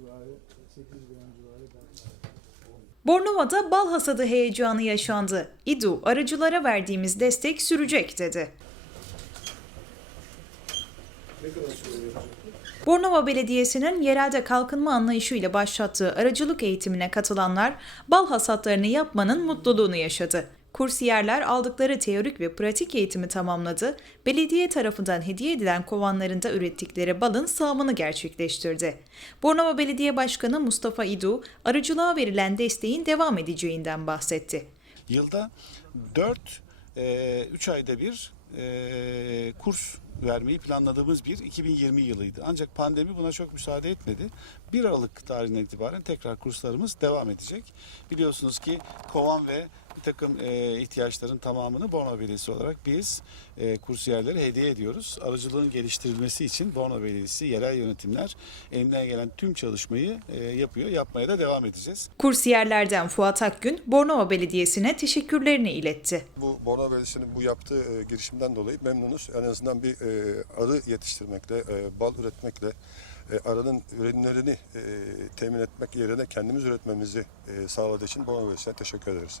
civarı, 8 gram civarı bal var. Bornova'da bal hasadı heyecanı yaşandı. İDU arıcılara verdiğimiz destek sürecek dedi. Bornova Belediyesi'nin yerelde kalkınma anlayışıyla başlattığı aracılık eğitimine katılanlar bal hasatlarını yapmanın mutluluğunu yaşadı. Kursiyerler aldıkları teorik ve pratik eğitimi tamamladı, belediye tarafından hediye edilen kovanlarında ürettikleri balın sağımını gerçekleştirdi. Bornova Belediye Başkanı Mustafa İdu, arıcılığa verilen desteğin devam edeceğinden bahsetti. Yılda 4 3 ayda bir e, kurs vermeyi planladığımız bir 2020 yılıydı. Ancak pandemi buna çok müsaade etmedi. 1 Aralık tarihinden itibaren tekrar kurslarımız devam edecek. Biliyorsunuz ki kovan ve bir takım e, ihtiyaçların tamamını Bornova Belediyesi olarak biz e, kursiyerlere hediye ediyoruz. Arıcılığın geliştirilmesi için Bornova Belediyesi yerel yönetimler elinden gelen tüm çalışmayı e, yapıyor. Yapmaya da devam edeceğiz. Kursiyerlerden Fuat Akgün, Bornova Belediyesi'ne teşekkürlerini iletti. Bu Bornova Belediyesi'nin bu yaptığı e, girişimden dolayı memnunuz. En azından bir e, arı yetiştirmekle, e, bal üretmekle, e, arının ürünlerini e, temin etmek yerine kendimiz üretmemizi e, sağladığı için Bornova Belediyesi'ne teşekkür ederiz.